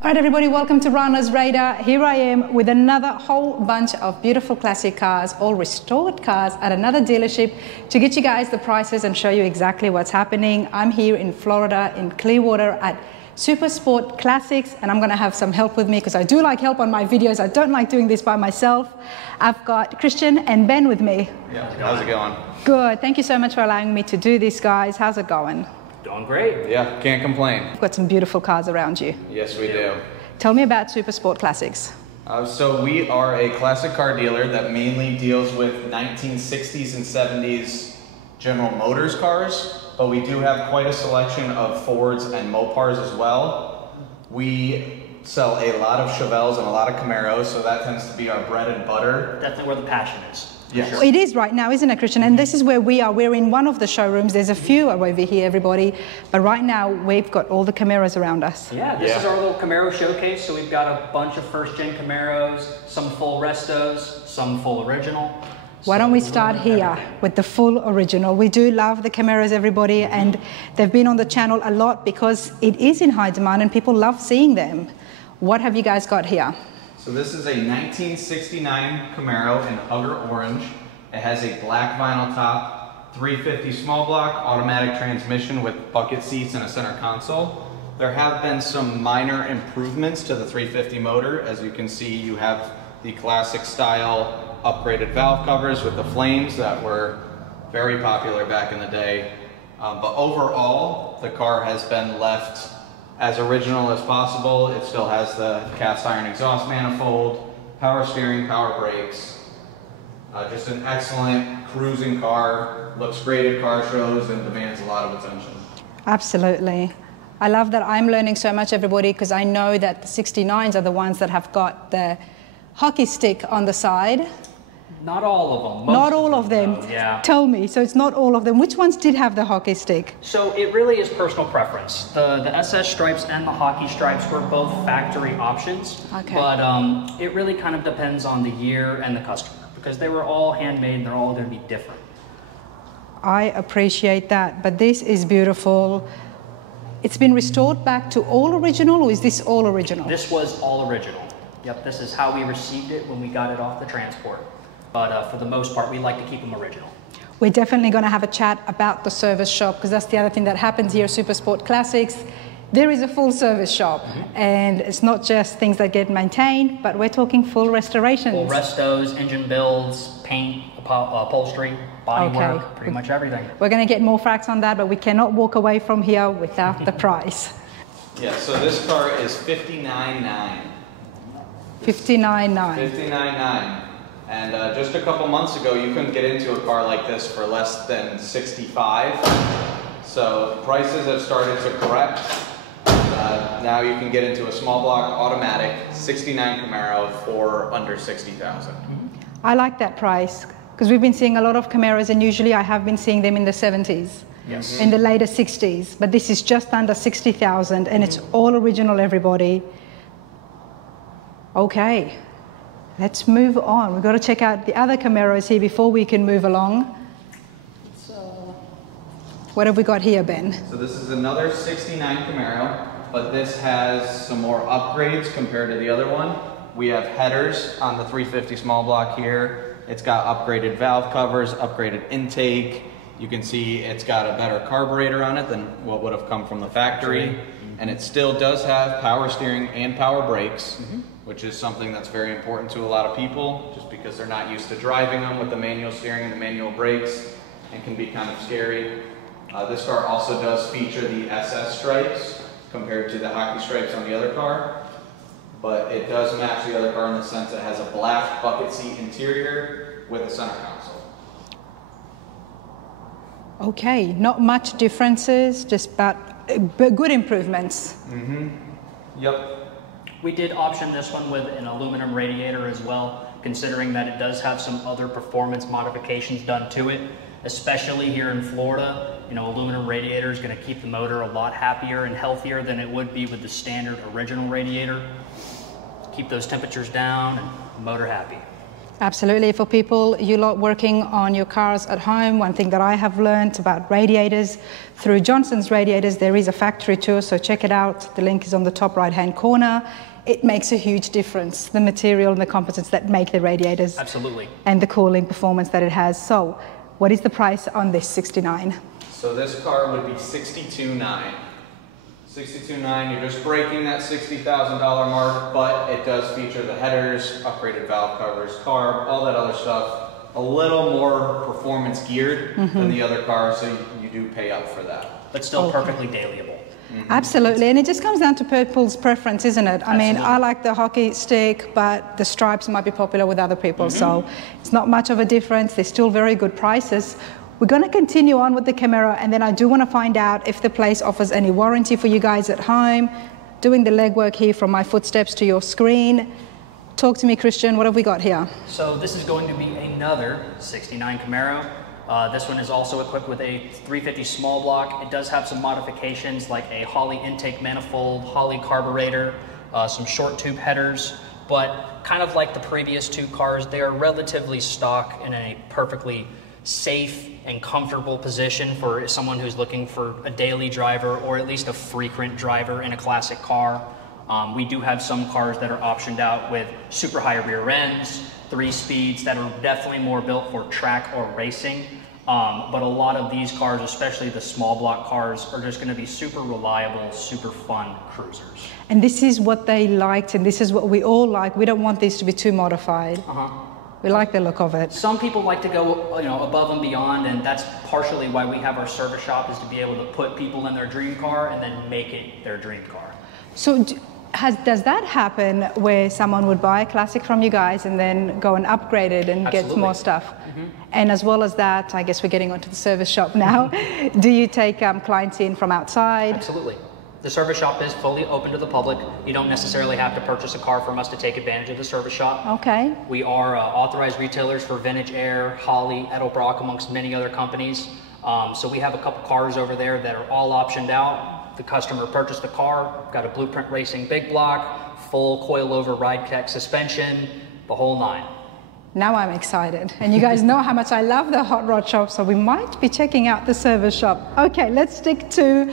All right, everybody, welcome to Rana's Radar. Here I am with another whole bunch of beautiful classic cars, all restored cars at another dealership to get you guys the prices and show you exactly what's happening. I'm here in Florida, in Clearwater at Supersport Classics, and I'm going to have some help with me because I do like help on my videos. I don't like doing this by myself. I've got Christian and Ben with me. Yeah, how's it going? Good. Thank you so much for allowing me to do this, guys. How's it going? Doing great. Yeah, can't complain. We've got some beautiful cars around you. Yes, we do. Tell me about Supersport Classics. So we are a classic car dealer that mainly deals with 1960s and 70s General Motors cars, but we do have quite a selection of Fords and Mopars as well. We sell a lot of Chevelles and a lot of Camaros, so that tends to be our bread and butter. Definitely where the passion is. Yes. Well, it is right now, isn't it, Christian? And this is where we are. We're in one of the showrooms. There's a few over here, everybody. But right now, we've got all the Camaros around us. Yeah, this is our little Camaro showcase. So we've got a bunch of first-gen Camaros, some full restos, some full original. Why don't we start here with the full original? We do love the Camaros, everybody, and they've been on the channel a lot because it is in high demand and people love seeing them. What have you guys got here? So this is a 1969 Camaro in Hugger Orange. It has a black vinyl top, 350 small block, automatic transmission with bucket seats and a center console. There have been some minor improvements to the 350 motor. As you can see, you have the classic style upgraded valve covers with the flames that were very popular back in the day. But overall, the car has been left as original as possible. It still has the cast iron exhaust manifold, power steering, power brakes. Just an excellent cruising car, looks great at car shows and demands a lot of attention. Absolutely. I love that I'm learning so much, everybody, because I know that the 69s are the ones that have got the hockey stick on the side. Not all of them. Not all of them. Yeah. Tell me. So it's not all of them. Which ones did have the hockey stick? So it really is personal preference. The SS stripes and the hockey stripes were both factory options. Okay. But it really kind of depends on the year and the customer because they were all handmade and they're all going to be different. I appreciate that, but this is beautiful. It's been restored back to all original, or is this all original? This was all original. Yep, this is how we received it when we got it off the transport. But for the most part, we like to keep them original. We're definitely going to have a chat about the service shop because that's the other thing that happens here at Supersport Classics. There is a full service shop, and it's not just things that get maintained, but we're talking full restorations. Full restos, engine builds, paint, upholstery, bodywork, pretty much everything. We're going to get more facts on that, but we cannot walk away from here without the price. Yeah, so this car is $59,900. $59,900. $59,900. And just a couple months ago, you couldn't get into a car like this for less than $65,000. So prices have started to correct. Now you can get into a small block automatic 69 Camaro for under $60,000. I like that price because we've been seeing a lot of Camaros, and usually I have been seeing them in the 70s, in the later 60s. But this is just under $60,000, and it's all original, everybody. Okay. Let's move on. We've got to check out the other Camaros here before we can move along. So, what have we got here, Ben? So this is another 69 Camaro, but this has some more upgrades compared to the other one. We have headers on the 350 small block here. It's got upgraded valve covers, upgraded intake. You can see it's got a better carburetor on it than what would have come from the factory. And it still does have power steering and power brakes. Which is something that's very important to a lot of people, just because they're not used to driving them with the manual steering and the manual brakes, and can be kind of scary. This car also does feature the SS stripes compared to the hockey stripes on the other car, but it does match the other car in the sense it has a black bucket seat interior with a center console. Okay, not much differences, just about good improvements. Yep. We did option this one with an aluminum radiator as well, considering that it does have some other performance modifications done to it, especially here in Florida. You know, aluminum radiator is going to keep the motor a lot happier and healthier than it would be with the standard original radiator. Keep those temperatures down and the motor happy. Absolutely. For people, you lot working on your cars at home, one thing that I have learned about radiators, through Johnson's Radiators, there is a factory tour, so check it out. The link is on the top right-hand corner. It makes a huge difference, the material and the components that make the radiators. Absolutely. And the cooling performance that it has. So what is the price on this 69? So this car would be $62,900. $62,900, you're just breaking that $60,000 mark, but it does feature the headers, upgraded valve covers, carb, all that other stuff. A little more performance geared than the other cars, so you do pay up for that. But still perfectly dailyable. Absolutely, and it just comes down to people's preference, isn't it? I mean, I like the hockey stick, but the stripes might be popular with other people, so it's not much of a difference. They're still very good prices. We're going to continue on with the Camaro, and then I do want to find out if the place offers any warranty for you guys at home. Doing the legwork here from my footsteps to your screen. Talk to me, Christian, what have we got here? So this is going to be another 69 Camaro. This one is also equipped with a 350 small block. It does have some modifications like a Holley intake manifold, Holley carburetor, some short tube headers, but kind of like the previous two cars, they are relatively stock in a perfectly safe and comfortable position for someone who's looking for a daily driver or at least a frequent driver in a classic car. We do have some cars that are optioned out with super high rear ends, 3 speeds that are definitely more built for track or racing. But a lot of these cars, especially the small block cars, are just going to be super reliable, super fun cruisers. And this is what they liked, and this is what we all like. We don't want these to be too modified. We like the look of it. Some people like to go, above and beyond, and that's partially why we have our service shop, is to be able to put people in their dream car and then make it their dream car. So does that happen where someone would buy a classic from you guys and then go and upgrade it and get more stuff? And as well as that, I guess we're getting onto the service shop now. Do you take clients in from outside? Absolutely. The service shop is fully open to the public. You don't necessarily have to purchase a car from us to take advantage of the service shop. Okay. We are authorized retailers for Vintage Air, Holley, Edelbrock, amongst many other companies. So we have a couple cars over there that are all optioned out. The customer purchased the car, got a Blueprint Racing big block, full coilover ride tech suspension, the whole 9. Now I'm excited. And you guys know how much I love the hot rod shop, so we might be checking out the service shop. Okay, let's stick to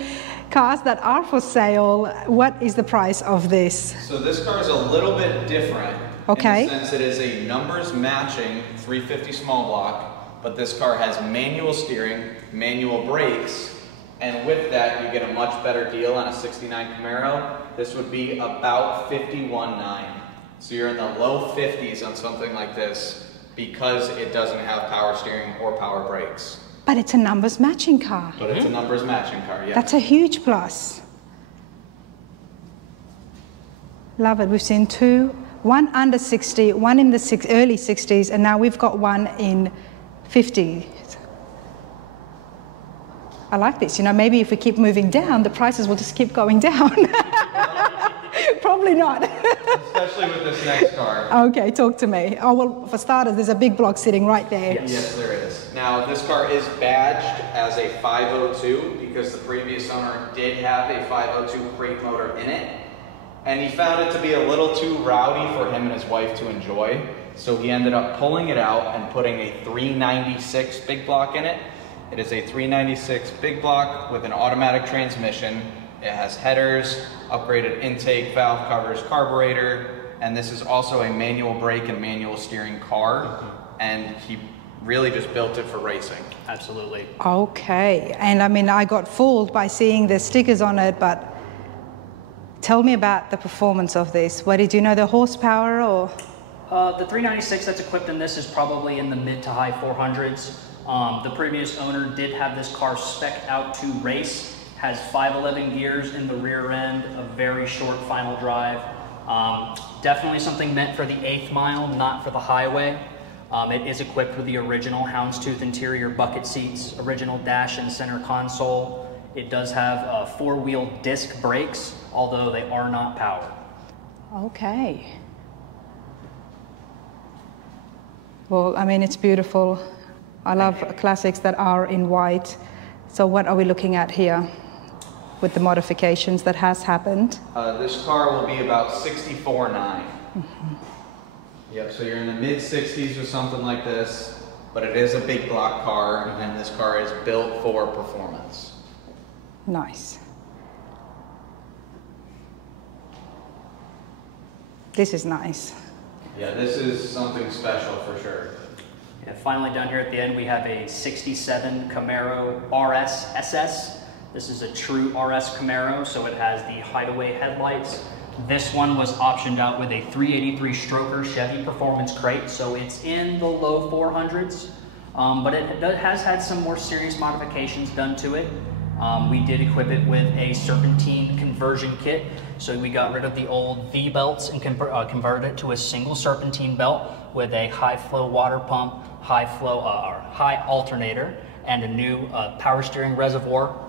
cars that are for sale. What is the price of this? So this car is a little bit different. Okay. In the sense it is a numbers matching 350 small block, but this car has manual steering, manual brakes, and with that you get a much better deal on a 69 Camaro. This would be about $51,900. So you're in the low 50s on something like this because it doesn't have power steering or power brakes. But it's a numbers matching car. But it's a numbers matching car, yeah. That's a huge plus. Love it. We've seen 2, one under 60, one in the early 60s, and now we've got one in 50s. I like this. Maybe if we keep moving down, the prices will just keep going down. Probably not. Especially with this next car. Okay, talk to me. Oh, well, for starters, there's a big block sitting right there. Yes, there is. Now, this car is badged as a 502 because the previous owner did have a 502 crate motor in it. And he found it to be a little too rowdy for him and his wife to enjoy. So he ended up pulling it out and putting a 396 big block in it. It is a 396 big block with an automatic transmission. It has headers, upgraded intake, valve covers, carburetor, and this is also a manual brake and manual steering car. And he really just built it for racing. Absolutely. Okay, and I mean, I got fooled by seeing the stickers on it, but tell me about the performance of this. What did you know, the horsepower or? The 396 that's equipped in this is probably in the mid to high 400s. The previous owner did have this car spec'd out to race. Has 511 gears in the rear end, a very short final drive. Definitely something meant for the 8th mile, not for the highway. It is equipped with the original houndstooth interior bucket seats, original dash and center console. It does have 4-wheel disc brakes, although they are not powered. Okay. Well, I mean, it's beautiful. I love classics that are in white. So what are we looking at here with the modifications that has happened? This car will be about $64,900. Yep, so you're in the mid-60s with something like this, but it is a big block car, and this car is built for performance. Nice. This is nice. Yeah, this is something special for sure. And finally down here at the end we have a 67 Camaro RS SS. This is a true RS Camaro, so it has the hideaway headlights. This one was optioned out with a 383 stroker Chevy Performance crate, so it's in the low 400s, but it has had some more serious modifications done to it. We did equip it with a serpentine conversion kit, so we got rid of the old V-belts and converted it to a single serpentine belt with a high-flow water pump, high alternator, and a new power steering reservoir.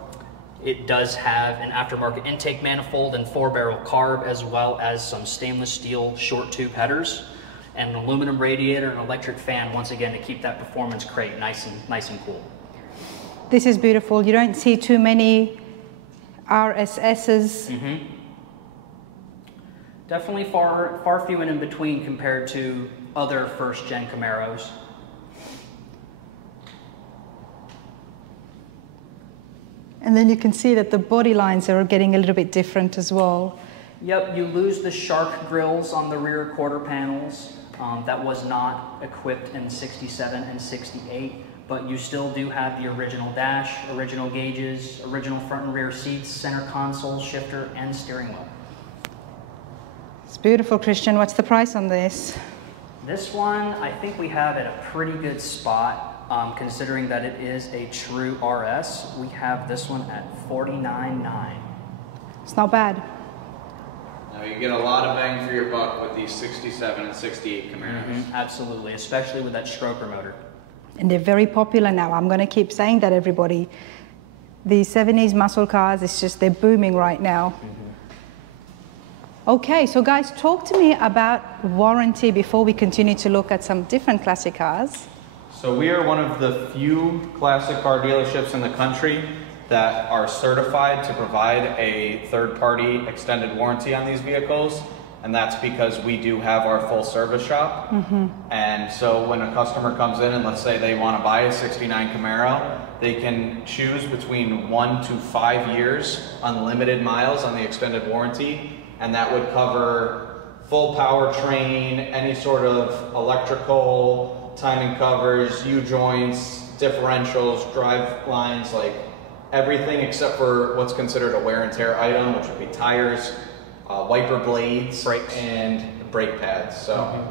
It does have an aftermarket intake manifold and 4-barrel carb, as well as some stainless steel short tube headers, and an aluminum radiator and electric fan, once again, to keep that performance crate nice and cool. This is beautiful. You don't see too many RSSs. Mm-hmm. Definitely far few and in between compared to other first-gen Camaros. And then you can see that the body lines are getting a little bit different as well. Yep, you lose the shark grills on the rear quarter panels. That was not equipped in 67 and 68, but you still do have the original dash, original gauges, original front and rear seats, center console, shifter, and steering wheel. It's beautiful, Christian. What's the price on this? This one, I think we have at a pretty good spot. Considering that it is a true RS, we have this one at $49,900. It's not bad. Now you get a lot of bang for your buck with these 67 and 68 Camaros. Mm-hmm, absolutely, especially with that stroker motor. And they're very popular now. I'm going to keep saying that, everybody. These 70s muscle cars, it's just, they're booming right now. Mm-hmm. Okay, so guys, talk to me about warranty before we continue to look at some different classic cars. So we are one of the few classic car dealerships in the country that are certified to provide a third-party extended warranty on these vehicles, and that's because we do have our full service shop. Mm-hmm. And so when a customer comes in and let's say they want to buy a 69 Camaro, they can choose between 1 to 5 years, unlimited miles on the extended warranty, and that would cover full powertrain, any sort of electrical, timing covers, U-joints, differentials, drive lines, like everything except for what's considered a wear and tear item, which would be tires, wiper blades, brakes, and brake pads. So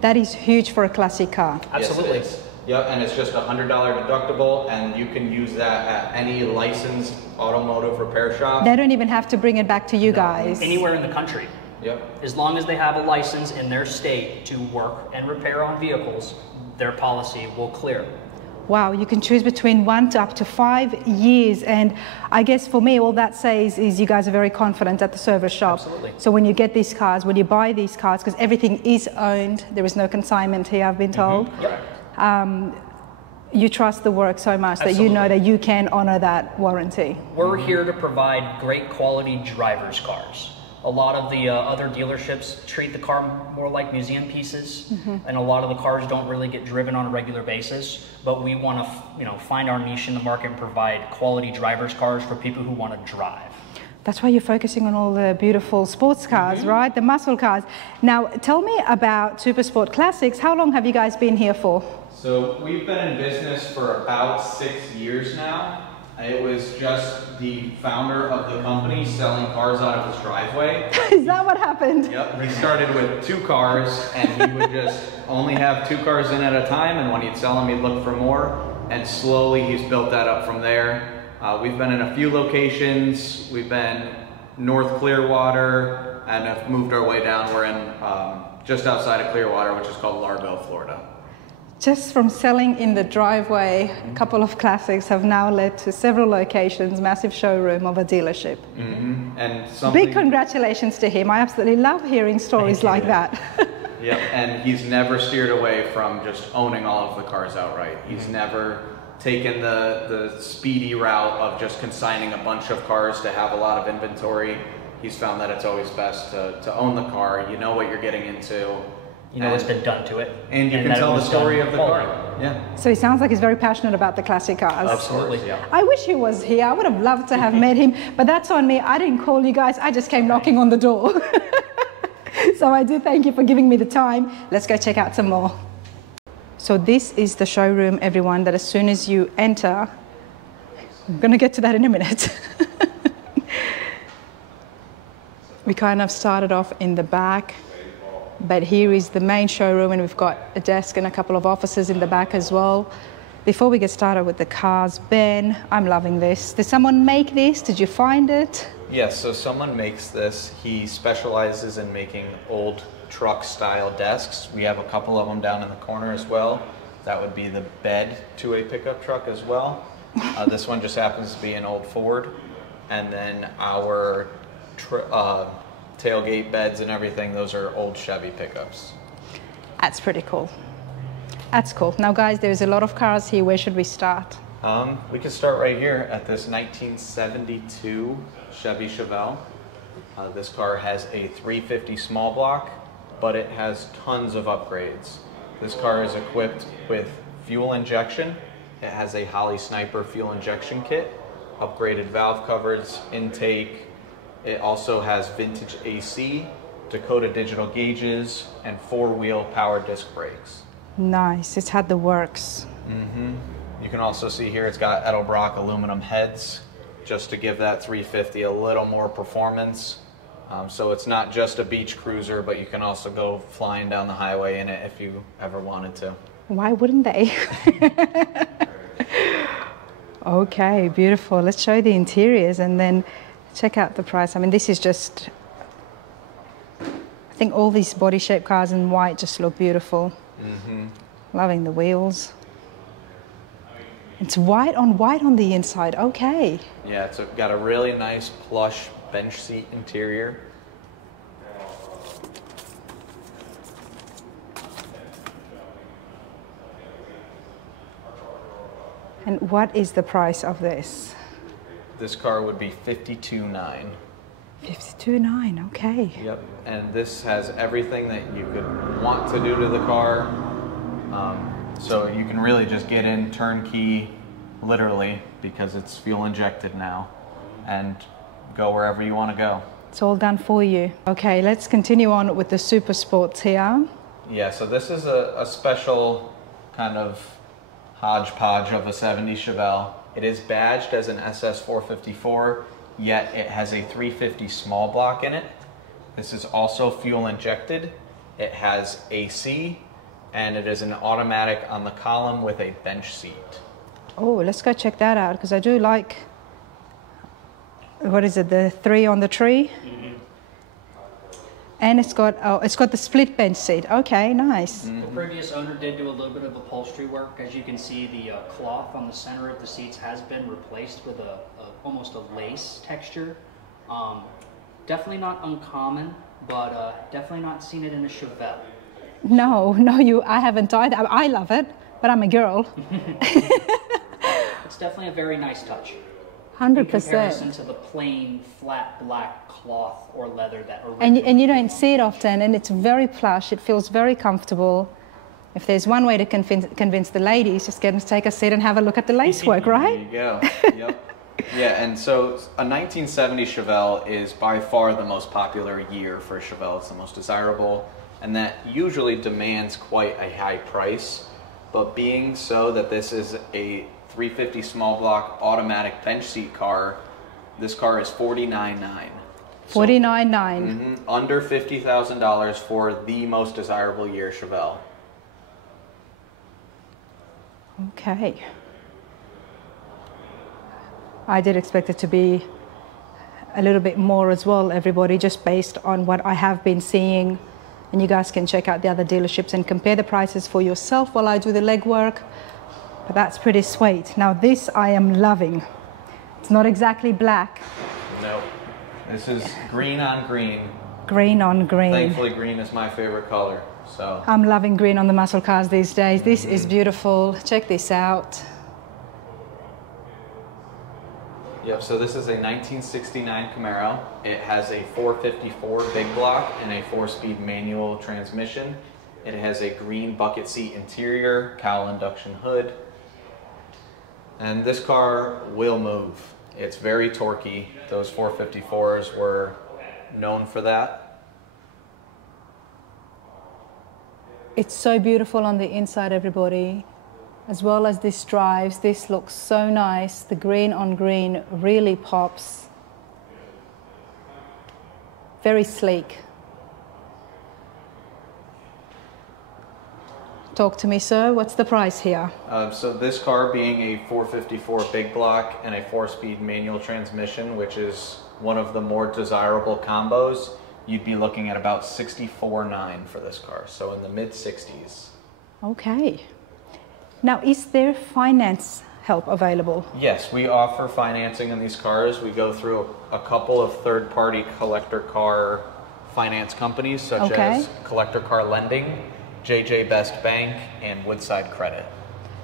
that is huge for a classic car. Absolutely. Yes, it is. Yep, and it's just a $100 deductible, and you can use that at any licensed automotive repair shop. They don't even have to bring it back to you guys. Anywhere in the country. Yep. As long as they have a license in their state to work and repair on vehicles, their policy will clear. Wow, you can choose between 1 to up to 5 years. And I guess for me, all that says is you guys are very confident at the service shop. Absolutely. So when you get these cars, when you buy these cars, because everything is owned, there is no consignment here, I've been told. Mm-hmm. Yep. You trust the work so much that you know that you can honor that warranty. We're here to provide great quality driver's cars. A lot of the other dealerships treat the car more like museum pieces, and a lot of the cars don't really get driven on a regular basis. But we want to, find our niche in the market and provide quality driver's cars for people who want to drive. That's why you're focusing on all the beautiful sports cars, right? The muscle cars. Now, tell me about Supersport Classics. How long have you guys been here for? So we've been in business for about 6 years now. It was just the founder of the company selling cars out of his driveway. Is that what happened? Yep, he started with 2 cars, and he would just only have 2 cars in at a time, and when he'd sell them, he'd look for more, and slowly he's built that up from there. We've been in a few locations. We've been North Clearwater, and have moved our way down. We're in just outside of Clearwater, which is called Largo, Florida. Just from selling in the driveway, a couple of classics have now led to several locations, massive showroom of a dealership. And big congratulations to him. I absolutely love hearing stories like that. Yeah, and he's never steered away from just owning all of the cars outright. He's never taken the speedy route of just consigning a bunch of cars to have a lot of inventory. He's found that it's always best to own the car. You know what you're getting into. you know, what's been done to it. And you can tell the story of the car. Yeah. So he sounds like he's very passionate about the classic cars. Absolutely. Yeah. I wish he was here. I would have loved to have met him, but that's on me. I didn't call you guys. I just came knocking on the door. So I do thank you for giving me the time. Let's go check out some more. So this is the showroom, everyone, that as soon as you enter, I'm going to get to that in a minute. We kind of started off in the back, but here is the main showroom, and we've got a desk and a couple of offices in the back as well. Before we get started with the cars, Ben, I'm loving this. Did someone make this? Did you find it? Yes, so someone makes this. He specializes in making old truck style desks. We have a couple of them down in the corner as well. That would be the bed to a pickup truck as well. This one just happens to be an old Ford. And then our tailgate beds and everything, those are old Chevy pickups. That's pretty cool. That's cool. Now guys, there's a lot of cars here. Where should we start? We can start right here at this 1972 Chevy Chevelle. This car has a 350 small block, but it has tons of upgrades. This car is equipped with fuel injection. It has a Holly Sniper fuel injection kit, upgraded valve covers, intake. It also has vintage AC, Dakota digital gauges, and four-wheel power disc brakes. Nice. It's had the works. Mm-hmm. You can also see here it's got Edelbrock aluminum heads, just to give that 350 a little more performance. So it's not just a beach cruiser, but you can also go flying down the highway in it if you ever wanted to. Why wouldn't they? Okay, beautiful. Let's show the interiors and then check out the price. I mean, this is just, I think all these body shape cars in white just look beautiful. Mm-hmm. Loving the wheels. It's white on the inside. Okay. Yeah, it's got a really nice plush bench seat interior. And what is the price of this? This car would be $52,900. $52,900, okay. Yep, and this has everything that you could want to do to the car. So you can really just get in turnkey, literally, because it's fuel injected now, and go wherever you want to go. It's all done for you. Okay, let's continue on with the Supersports here. Yeah, so this is a special kind of hodgepodge of a 70s Chevelle. It is badged as an SS 454, yet it has a 350 small block in it. This is also fuel injected. It has AC, and it is an automatic on the column with a bench seat. Oh, let's go check that out, because I do like, what is it, the 3 on the tree? Mm-hmm. And it's got the split bench seat. Okay, nice. Mm-hmm. The previous owner did do a little bit of upholstery work. As you can see, the cloth on the center of the seats has been replaced with almost a lace texture. Definitely not uncommon, but definitely not seen it in a Chevelle. No, I haven't either. I love it, but I'm a girl. It's definitely a very nice touch. 100%. In comparison to the plain, flat, black cloth or leather that originally... And you don't see it often, and it's very plush. It feels very comfortable. If there's one way to convince the ladies, just get them to take a seat and have a look at the lacework, right? There you go. Yep. Yeah, and so a 1970 Chevelle is by far the most popular year for a Chevelle. It's the most desirable, and that usually demands quite a high price. But being so that this is a 350 small block automatic bench seat car, this car is $49,900. $49,900. Under $50,000 for the most desirable year Chevelle. Okay. I did expect it to be a little bit more as well, everybody, just based on what I have been seeing. And you guys can check out the other dealerships and compare the prices for yourself while I do the legwork. But that's pretty sweet. Now this I am loving. It's not exactly black. No. This is green on green. Green on green. Thankfully, green is my favorite color. So I'm loving green on the muscle cars these days. This is beautiful. Check this out. Yep, so this is a 1969 Camaro. It has a 454 big block and a 4-speed manual transmission. It has a green bucket seat interior, cowl induction hood. And this car will move. It's very torquey. Those 454s were known for that. It's so beautiful on the inside, everybody. As well as this drives, this looks so nice. The green on green really pops. Very sleek. Talk to me, sir. What's the price here? So this car being a 454 big block and a 4-speed manual transmission, which is one of the more desirable combos, you'd be looking at about $64,900 for this car. So in the mid 60s. Okay. Now, is there finance help available? Yes, we offer financing on these cars. We go through a couple of third-party collector car finance companies, such as Collector Car Lending, JJ Best Bank, and Woodside Credit.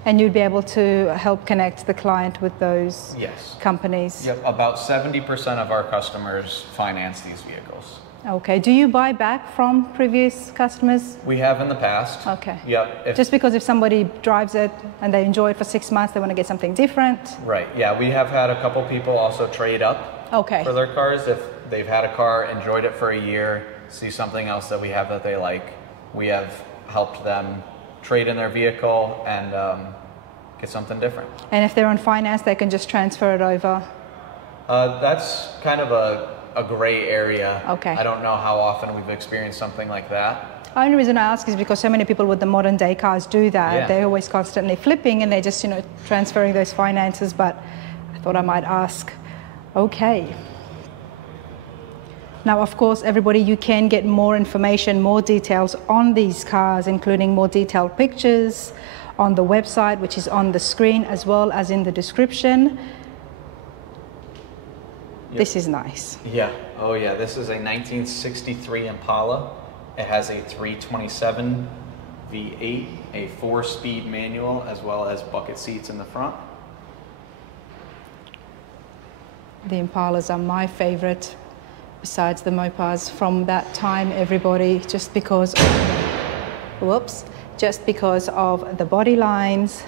And you'd be able to help connect the client with those companies? Yep, about 70% of our customers finance these vehicles. Okay. Do you buy back from previous customers? We have in the past. Okay. Yep. Just because if somebody drives it and they enjoy it for 6 months, they want to get something different? Right, yeah. We have had a couple people also trade up for their cars. If they've had a car, enjoyed it for a year, see something else that we have that they like, we have helped them trade in their vehicle and get something different. And if they're on finance, they can just transfer it over? That's kind of a gray area. Okay. I don't know how often we've experienced something like that. The only reason I ask is because so many people with the modern day cars do that. Yeah. They're always constantly flipping and they're just, transferring those finances, but I thought I might ask. Okay. Now, of course, everybody, you can get more information, more details on these cars, including more detailed pictures on the website, which is on the screen, as well as in the description. Yep. This is nice. Yeah. Oh, yeah. This is a 1963 Impala. It has a 327 V8, a 4-speed manual, as well as bucket seats in the front. The Impalas are my favorite, besides the Mopars from that time, everybody, just because of the body lines.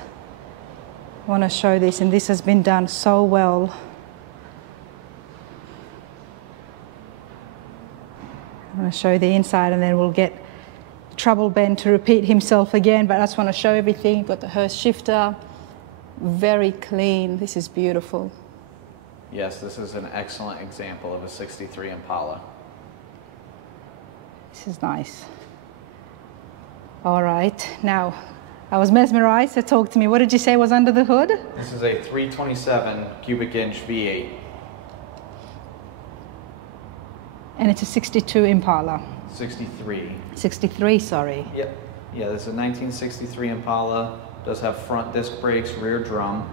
I want to show this, and this has been done so well. I'm going to show the inside and then we'll get Trouble Ben to repeat himself again, but I just want to show everything. Got the Hurst shifter, very clean. This is beautiful. Yes, this is an excellent example of a 63 Impala. This is nice. All right, now I was mesmerized, so talk to me. What did you say was under the hood? This is a 327 cubic inch V8. And it's a 62 Impala. 63. 63, sorry. Yep. Yeah, this is a 1963 Impala. Does have front disc brakes, rear drum,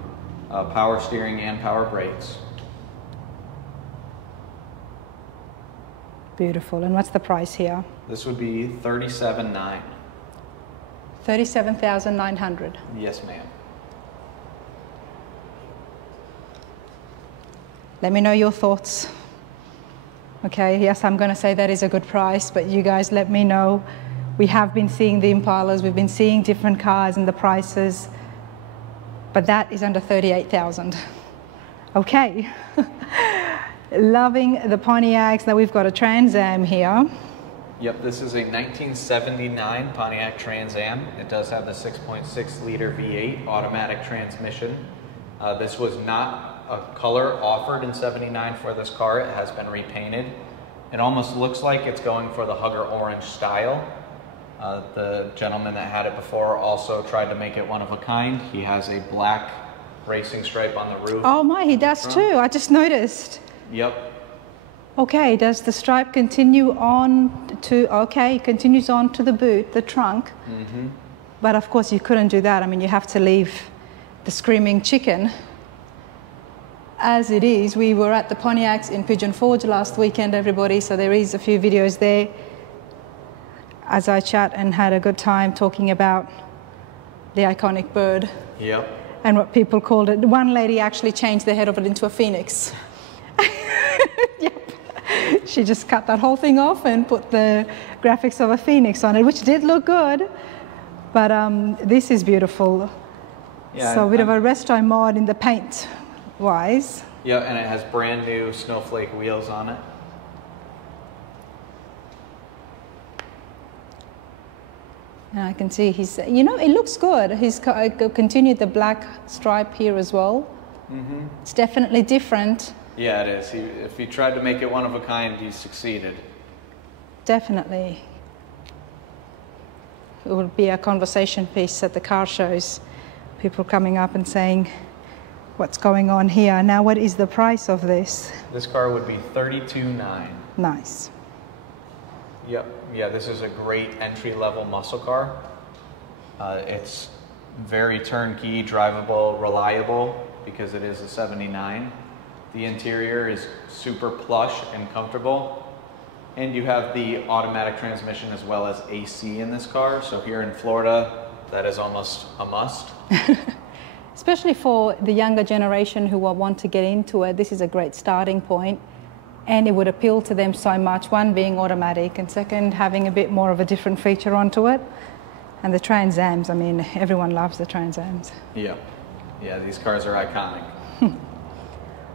power steering and power brakes. Beautiful. And what's the price here? This would be $37,900. $37,900. Yes, ma'am. Let me know your thoughts. Okay, yes, I'm going to say that is a good price, but you guys let me know. We have been seeing the Impalas, we've been seeing different cars and the prices, but that is under $38,000. Okay. Loving the Pontiacs. Now we've got a Trans Am here. Yep, this is a 1979 Pontiac Trans Am. It does have the 6.6 liter V8 automatic transmission. This was not a color offered in '79 for this car. It has been repainted. It almost looks like it's going for the Hugger Orange style. The gentleman that had it before also tried to make it one of a kind. He has a black racing stripe on the roof. Oh my, he does too. I just noticed. Yep. Okay, does the stripe continue on to, okay, it continues on to the boot, the trunk. Mm-hmm. But of course you couldn't do that. I mean, you have to leave the screaming chicken. As it is, we were at the Pontiacs in Pigeon Forge last weekend, everybody, so there is a few videos there as I chat and had a good time talking about the iconic bird. Yep. And what people called it. One lady actually changed the head of it into a phoenix. Yep. She just cut that whole thing off and put the graphics of a phoenix on it, which did look good. But this is beautiful. Yeah, so a bit of a resto mod in the paint wise. Yeah, and it has brand new snowflake wheels on it. And I can see he's, you know, it looks good. He's continued the black stripe here as well. Mm-hmm. It's definitely different. Yeah, it is. If he tried to make it one of a kind, he succeeded. Definitely. It would be a conversation piece at the car shows. People coming up and saying, what's going on here? Now, what is the price of this? This car would be $32,900. Nice. Yep. Yeah, this is a great entry-level muscle car. It's very turnkey, drivable, reliable because it is a 79. The interior is super plush and comfortable. And you have the automatic transmission as well as AC in this car. So here in Florida, that is almost a must. Especially for the younger generation who will want to get into it, this is a great starting point. And it would appeal to them so much, one being automatic and second having a bit more of a different feature onto it. And the Trans Ams, I mean, everyone loves the Trans Ams. Yeah, yeah, these cars are iconic.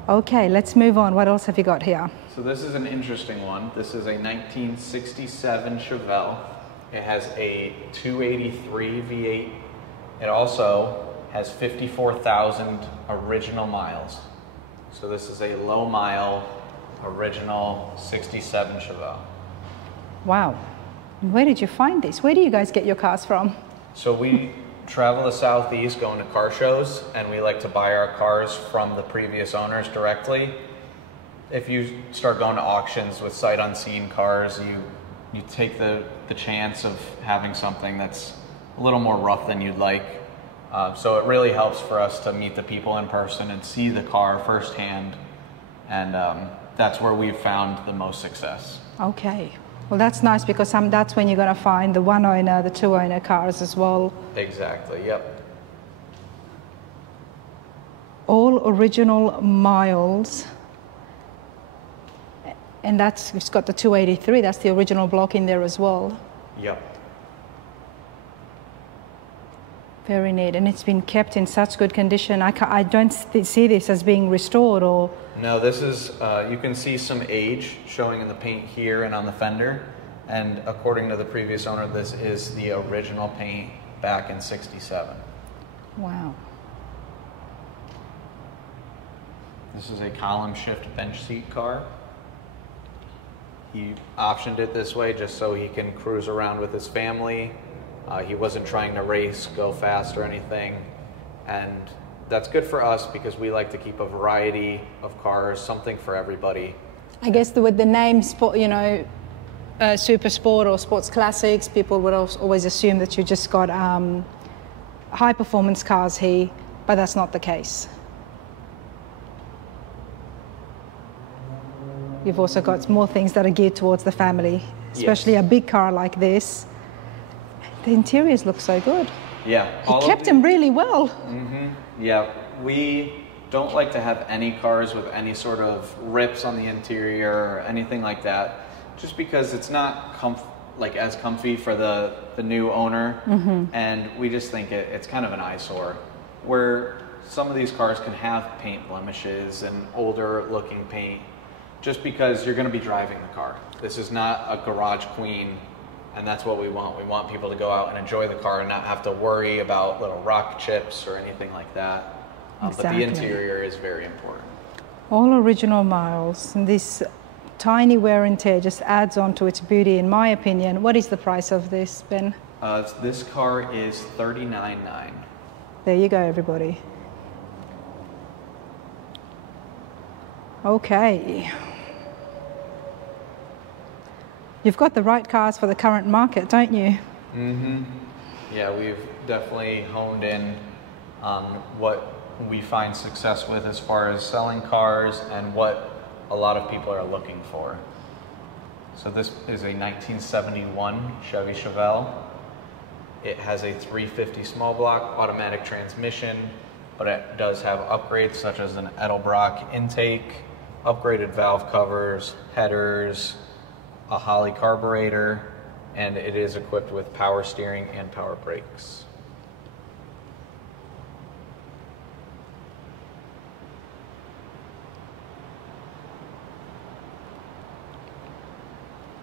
Okay, let's move on. What else have you got here? So this is an interesting one. This is a 1967 Chevelle. It has a 283 V8. It also has 54,000 original miles. So this is a low mile original 67 Chevelle. Wow. Where did you find this? Where do you guys get your cars from? So we travel the Southeast going to car shows, and we like to buy our cars from the previous owners directly. If you start going to auctions with sight unseen cars, you take the chance of having something that's a little more rough than you'd like. So it really helps for us to meet the people in person and see the car firsthand, and that's where we've found the most success. Okay. Well, that's nice because that's when you're going to find the one owner, the two owner cars as well. Exactly, yep. All original miles. And it's got the 283, that's the original block in there as well. Yep. Very neat, and it's been kept in such good condition. I don't see this as being restored or... No, this is, you can see some age showing in the paint here and on the fender. And according to the previous owner, this is the original paint back in '67. Wow. This is a column shift bench seat car. He optioned it this way just so he can cruise around with his family. He wasn't trying to race, go fast or anything. And that's good for us because we like to keep a variety of cars, something for everybody. I guess with the name, you know, Supersport or Sports Classics, people would always assume that you just got high performance cars here, but that's not the case. You've also got more things that are geared towards the family, especially a big car like this. The interiors look so good. Yeah. He kept them really well. Mm-hmm. Yeah. We don't like to have any cars with any sort of rips on the interior or anything like that, just because it's not as comfy for the new owner. Mm-hmm. And we just think it's kind of an eyesore. Where some of these cars can have paint blemishes and older looking paint, just because you're going to be driving the car. This is not a garage queen, and that's what we want. We want people to go out and enjoy the car and not have to worry about little rock chips or anything like that. Exactly. But the interior is very important. All original miles, and this tiny wear and tear just adds on to its beauty, in my opinion. What is the price of this, Ben? This car is $39,900. There you go, everybody. Okay. You've got the right cars for the current market, don't you? Mm-hmm. Yeah, we've definitely honed in on what we find success with as far as selling cars and what a lot of people are looking for. So this is a 1971 Chevy Chevelle. It has a 350 small block automatic transmission, but it does have upgrades such as an Edelbrock intake, upgraded valve covers, headers, a Holley carburetor, and it is equipped with power steering and power brakes.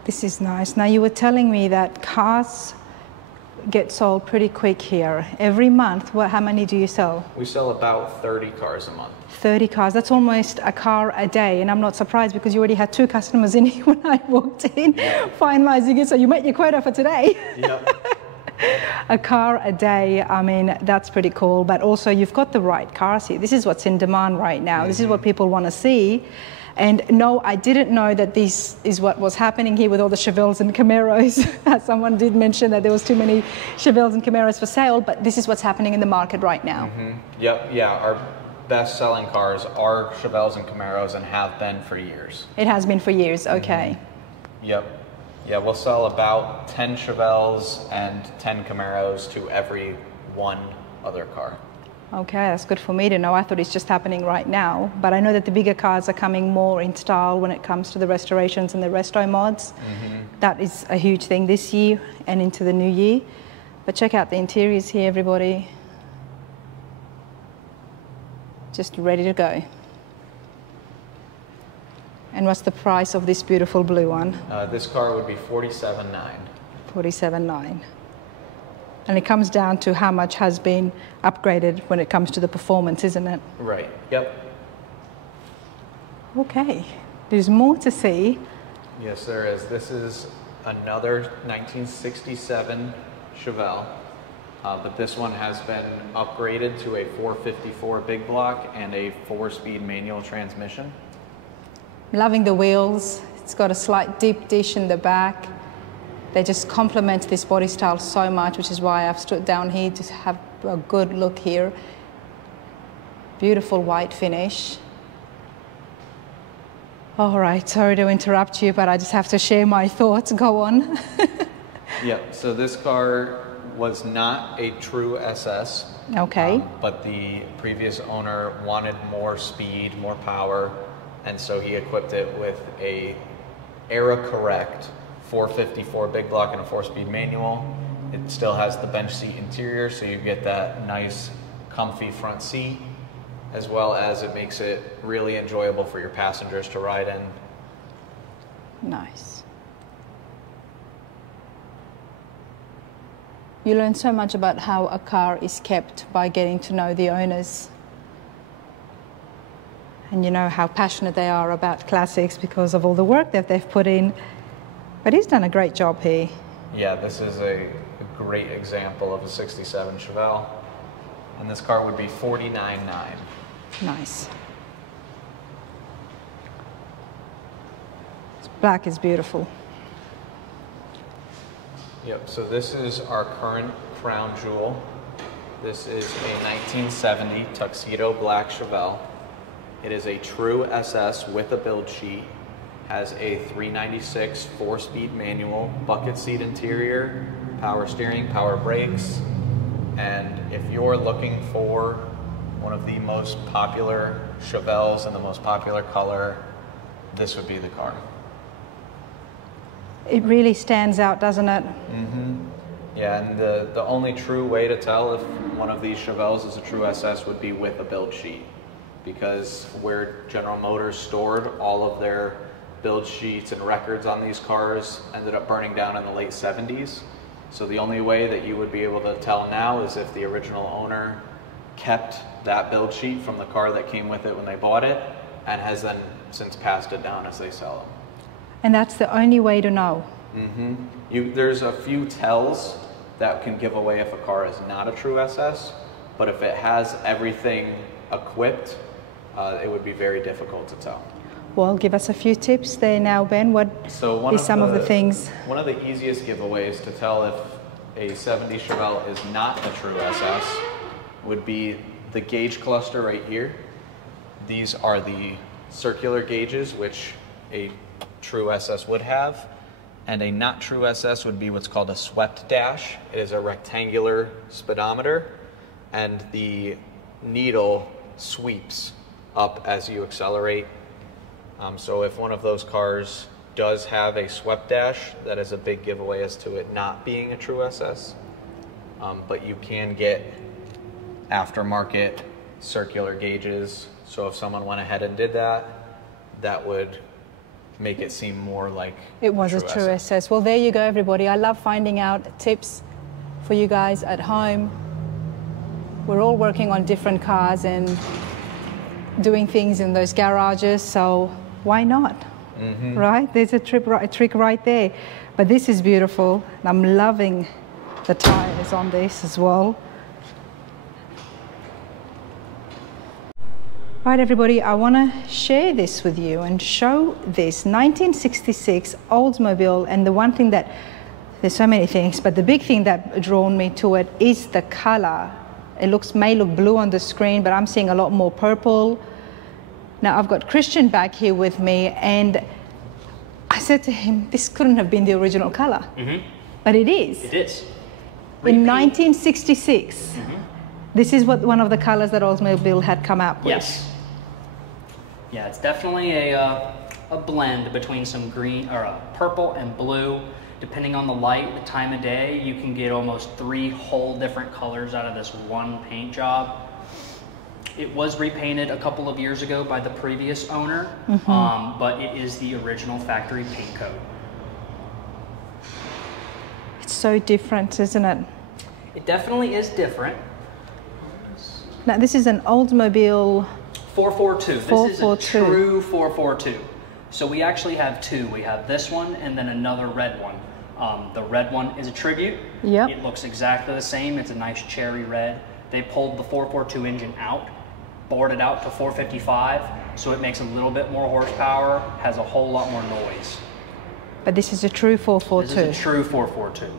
This is nice. Now, you were telling me that cars get sold pretty quick here. Every month, how many do you sell? We sell about 30 cars a month. 30 cars. That's almost a car a day. And I'm not surprised because you already had 2 customers in here when I walked in, finalizing it. So you met your quota for today. Yep. A car a day, I mean, that's pretty cool. But also, you've got the right cars here. This is what's in demand right now. This is what people want to see. And no, I didn't know that this is what was happening here with all the Chevelles and Camaros. Someone did mention that there was too many Chevelles and Camaros for sale, but this is what's happening in the market right now. Yep, yeah, our best-selling cars are Chevelles and Camaros and have been for years. It has been for years, okay. Yep. Yeah, we'll sell about 10 Chevelles and 10 Camaros to every one other car. Okay, that's good for me to know. I thought it's just happening right now, but I know that the bigger cars are coming more in style when it comes to the restorations and the resto mods. That is a huge thing this year and into the new year. But check out the interiors here, everybody. Just ready to go. And what's the price of this beautiful blue one? This car would be $47,900. $47,900. And it comes down to how much has been upgraded when it comes to the performance, isn't it? Right, yep. Okay, there's more to see. Yes, there is. This is another 1967 Chevelle, but this one has been upgraded to a 454 big block and a 4-speed manual transmission. Loving the wheels. It's got a slight deep dish in the back. They just complement this body style so much, which is why I've stood down here to have a good look here. Beautiful white finish. All right, sorry to interrupt you, but I just have to share my thoughts. Go on. Yep, so this car was not a true SS. Okay. But the previous owner wanted more speed, more power, and so he equipped it with a era-correct 454 big block and a 4-speed manual. It still has the bench seat interior, so you get that nice comfy front seat, as well as it makes it really enjoyable for your passengers to ride in. Nice. You learn so much about how a car is kept by getting to know the owners. And you know how passionate they are about classics because of all the work that they've put in. But he's done a great job here. Yeah, this is a great example of a 67 Chevelle. And this car would be $49,900. Nice. This black is beautiful. Yep, so this is our current crown jewel. This is a 1970 tuxedo black Chevelle. It is a true SS with a build sheet. Has a 396 4-speed manual, bucket seat interior, power steering, power brakes. And if you're looking for one of the most popular Chevelles and the most popular color, this would be the car. It really stands out, doesn't it? Yeah, and the only true way to tell if one of these Chevelles is a true SS would be with a build sheet, because where General Motors stored all of their build sheets and records on these cars ended up burning down in the late 70s. So the only way that you would be able to tell now is if the original owner kept that build sheet from the car that came with it when they bought it and has then since passed it down as they sell them. And that's the only way to know. There's a few tells that can give away if a car is not a true SS, but if it has everything equipped, it would be very difficult to tell. Well, give us a few tips there now, Ben. What is some of the things? One of the easiest giveaways to tell if a 70 Chevelle is not a true SS would be the gauge cluster right here. These are the circular gauges, which a true SS would have. And a not true SS would be what's called a swept dash. It is a rectangular speedometer, and the needle sweeps up as you accelerate So if one of those cars does have a swept dash, that is a big giveaway as to it not being a true SS. But you can get aftermarket circular gauges. So if someone went ahead and did that, that would make it seem more like it was a true SS. Well, there you go, everybody. I love finding out tips for you guys at home. We're all working on different cars and doing things in those garages, so why not? Right? There's a trick right there. But this is beautiful. I'm loving the tires on this as well. Right, everybody, I want to share this with you and show this 1966 Oldsmobile. And the one thing that, there's so many things, but the big thing that drawn me to it is the color. It may look blue on the screen, but I'm seeing a lot more purple. Now I've got Christian back here with me, and I said to him, this couldn't have been the original color. But it is. It is. In 1966, this is what one of the colors that Oldsmobile had come up with. Yes. Yeah, it's definitely a blend between some green or purple and blue. Depending on the light, the time of day, you can get almost 3 whole different colors out of this one paint job. It was repainted a couple of years ago by the previous owner, but it is the original factory paint code. It's so different, isn't it? It definitely is different. Now this is an Oldsmobile 442. 442. This is a true 442. So we actually have 2. We have this one and then another red one. The red one is a tribute. Yep. It looks exactly the same. It's a nice cherry red. They pulled the 442 engine out, bored it out to 455, so it makes a little bit more horsepower, has a whole lot more noise. But this is a true 442. This is a true 442.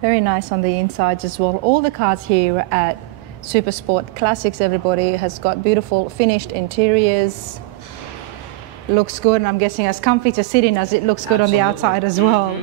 Very nice on the insides as well. All the cars here at Supersport Classics, everybody, has got beautiful finished interiors. Looks good, and I'm guessing as comfy to sit in as it looks good on the outside as well.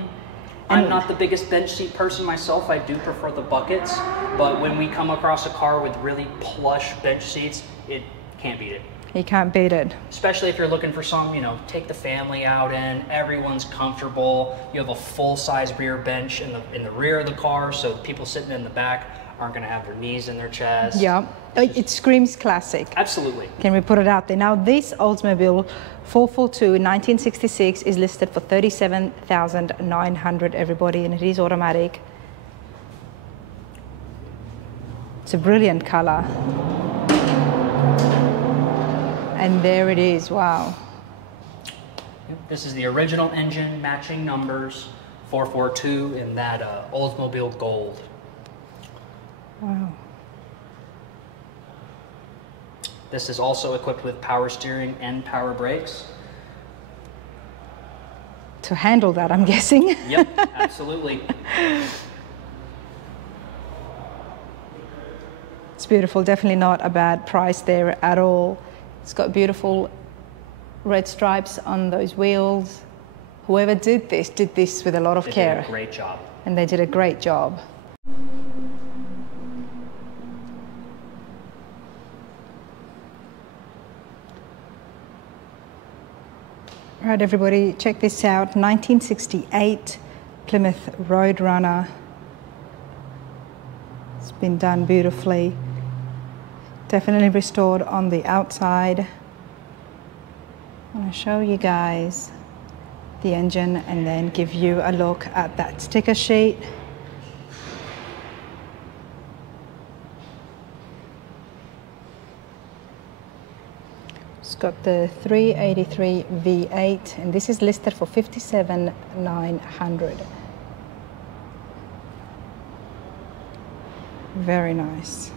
I'm not the biggest bench seat person myself. I do prefer the buckets, but when we come across a car with really plush bench seats, it can't beat it. You can't beat it. Especially if you're looking for some, take the family out in, everyone's comfortable. You have a full-size rear bench in the rear of the car, so people sitting in the back aren't going to have their knees in their chest. Yeah, it screams classic. Absolutely. Can we put it out there? Now, this Oldsmobile 442 in 1966 is listed for $37,900, everybody, and it is automatic. It's a brilliant color. And there it is, wow. This is the original engine, matching numbers, 442 in that Oldsmobile gold. Wow. This is also equipped with power steering and power brakes. To handle that, I'm guessing. Yep, absolutely. It's beautiful, definitely not a bad price there at all. It's got beautiful red stripes on those wheels. Whoever did this with a lot of care. They did a great job. And they did a great job. All right, everybody, check this out. 1968 Plymouth Roadrunner. It's been done beautifully. Definitely restored on the outside. I'm going to show you guys the engine and then give you a look at that sticker sheet. It's got the 383 V8 and this is listed for $57,900. Very nice.